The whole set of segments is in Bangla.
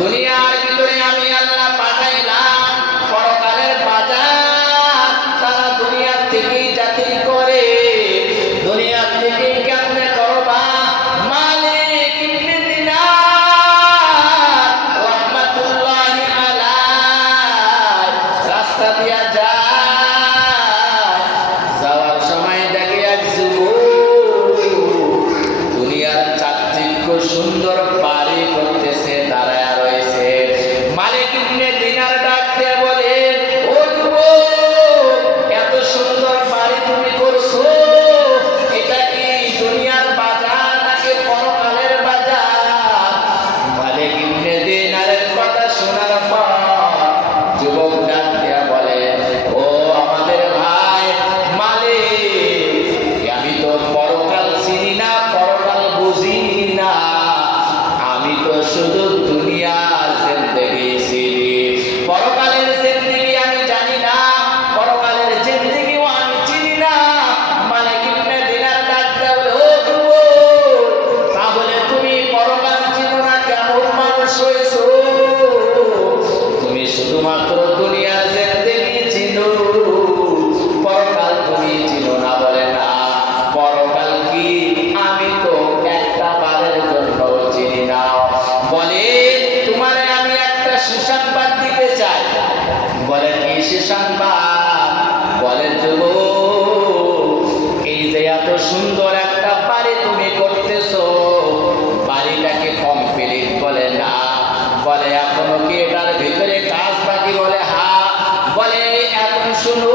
দুনিয়ার ভিতরে আমি আল্লাহ পাঠাইলাম পরকালের বাজার তারা দুনিয়ার থেকেই জাতি করে। দুনিয়ার থেকে কেমনে করবা? মালিক ইবনে দিনার রাহমাতুল্লাহি আলাইহি রাস্তা দিয়া যায়, যাওয়ার সময় দেখে এক যুবক দুনিয়ার চাকচিক্য সুন্দর বাড়ি করতেছে, দাঁড়ায় রয়েছে। মালিক ইবনে দিনার ডাক দিয়ে বলে, ও যুবক, এত সুন্দর বাড়ি তুমি করছো, এটা কি দুনিয়ার বাজার নাকি পরকালের বাজার? মালিক ইবনে দিনারের কথা শোনার পর যুবক ডাক দিয়ে বলে, ও আমাদের ভাই মালিক, আমি তো পরকাল চিনি না, পরকাল বুঝি না, আমি তো শুধু দুনিয়ার জিন্দেগি চিনি, পরকালের জিন্দেগি আমি জানি না, পরকালের জিন্দেগিও আমি চিনি না। মালিক ইবনে দিনার ডাক দিয়ে বলে, ও যুবক, তাহলে তুমি পরকাল চিনো না, কেমন মানুষ হয়েছো? তুমি শুধুমাত্র দুনিয়ার জিন্দেগি চিনো, পরকাল তুমি চিনো না। বলে না, পরকাল কি আমি তো একটা বারের জন্য চিনি না। বলে, তোমারে আমি একটা সুসংবাদ দিতে চাই। বলে, কি সুসংবাদ? বলে, যুবক, এই যে এত সুন্দর একটা বাড়ি তুমি করতেছো, বাড়িটাকে কমপ্লিট? বলে না। বলে, এখনো কি এটার ভিতরে কাজ বাকি? বলে হ্যাঁ। বলে, এখন শুনো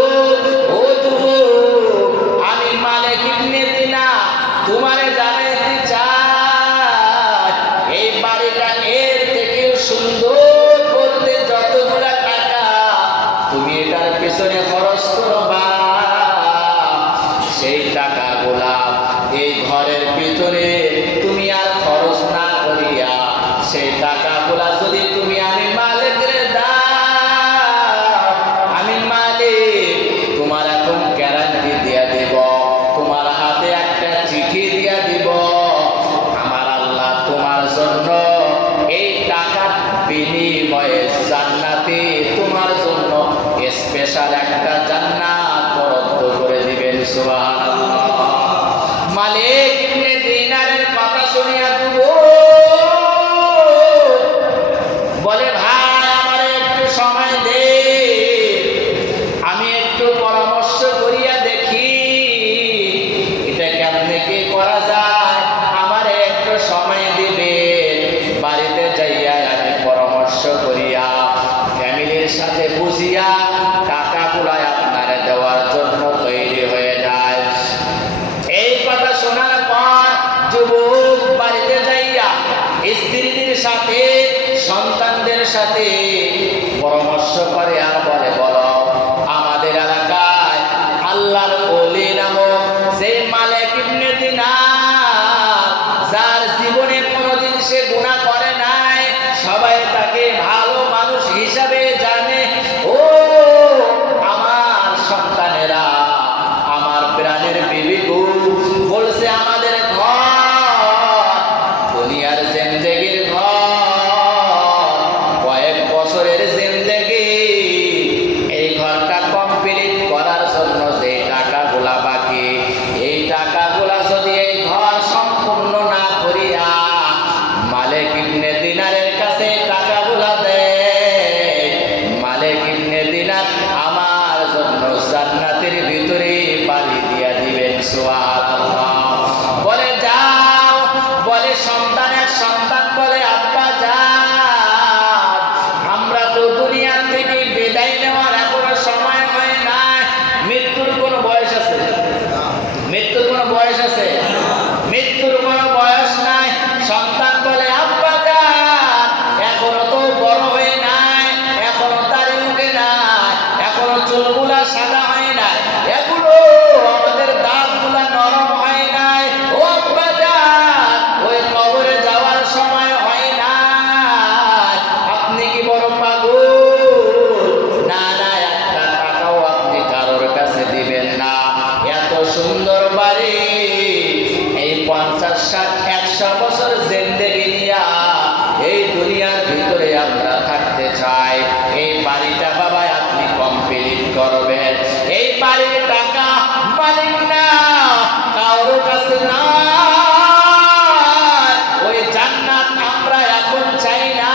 ও যুবক, আমি মালিক ইবনে দিনার তোমারে জানাইতে চাই, এই বাড়িটা এর থেকে সুন্দর করতে যতগুলো টাকা তুমি এটার পেছনে খরচ করবা, সেই টাকাগুলা এই ঘরের ভিতরে তুমি আর খরচ না করিয়া সেই টাকাগুলা যদি তুমি আমি মালিকের দাও, আমি মালিক তোমার এখন গ্যারান্টি দিয়া দিব, তোমার হাতে একটা চিঠি দিয়া দিব, আমার আল্লাহ তোমার জন্য এই টাকার বিনিময়ে জান্নাতে তোমার জন্য স্পেশাল একটা জান্নাত বরাদ্দ করে দিবেন। সুবহানাল্লাহ। মালিক ইবনে দিনারের কথা শুনিয়া বলে, ভাই আমার একটু সময় দে, আমি একটু পরামর্শ করিয়া দেখি এটা কেমনে কি করা যায়, আমার একটু সময় দিবে, বাড়িতে যাইয়া আমি পরামর্শ করিয়া ফ্যামিলির সাথে বুঝিয়া টাকাগুলা আপনারে দেওয়ার জন্য তৈরি হয়ে যায়। এই কথা শোনার পর যুবক বাড়িতে যাইয়া স্ত্রীদের সাথে সন্তানদের সাথে পরামর্শ করে আর বলে, বলো আমাদের এলাকায় আল্লাহর ওলি নামক যে মালিক ইবনে দিনার, যার জীবনে কোনোদিন সে গুনাহ করে নাই, সবাই তাকে ভালো মানুষ হিসাবে জানে। ও আমার সন্তানেরা, আমার প্রাণের বিবিগু, বলছে আমাদের ঘর দুনিয়ার জিন্দেগির ঘর, কয়েক বছরের জিন্দেগি, এই ভিতরে আমরা থাকতে চাই। এই বাড়িটা বাবা আপনি কমপ্লিট করবেন। এই বাড়ির টাকা মালিক না, কারোর কাছে না। ওই জান্নাত আমরা এখন চাই না।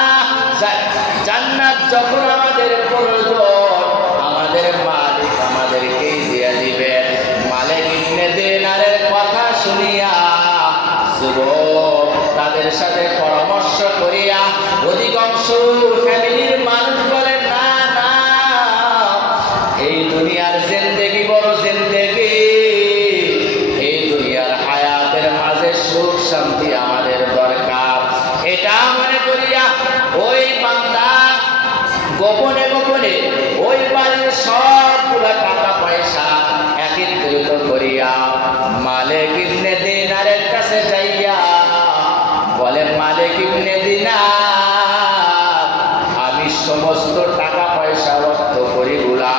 জান্নাত যখন আমাদের প্রয়োজন, আমাদের মালিক আমাদেরকেই দিয়ে দিবেন। মালিক ইবনে দিনারের কথা শুনিয়া যুবক তাদের সাথে পরামর্শ করিয়া অধিকাংশ ফ্যামিলির মানুষ বলেন না না, এই দুনিয়ার জিন্দেগি বড় জিন্দেগি, এই দুনিয়ার হায়াতের মাঝে সুখ শান্তি আমাদের দরকার। এটা মনে করিয়া ওই বান্দা গোপনে গোপনে ওই বাড়ির সবগুলা টাকা পয়সা একত্রিত করিয়া মালিক ইবনে দিনারের কাছে যাইয়া বলে, মালিক ইবনে দিনার, আমি সমস্ত টাকা পয়সা অর্থ করিগুলা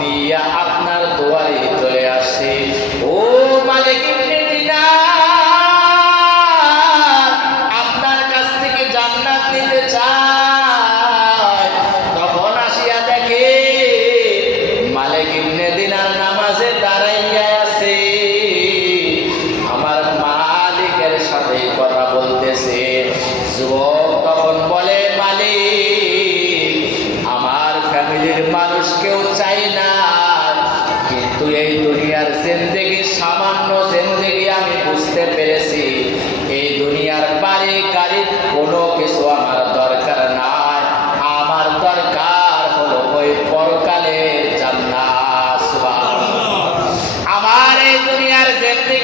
নিয়ে আপনার দুয়ারে চলে আসছি। ও মালিক ইবনে দিনার, আপনার কাছ থেকে জান্নাত নিতে চাই। তখন আসিয়া দেখে মালিক ইবনে দিনার নামাজে দাঁড়াইয়া আছে, আমার মালিকের সাথে কথা বলতেছে। যুবক তখন বলে, মালিক, আমার ফ্যামিলির মানুষ কেউ চাই না, কিন্তু এই দুনিয়ার জিন্দেগি সামান্য জিন্দেগি আমি বুঝতে পেরেছি। এই দুনিয়ার বাড়ি গাড়ি কোনো কিছু আমার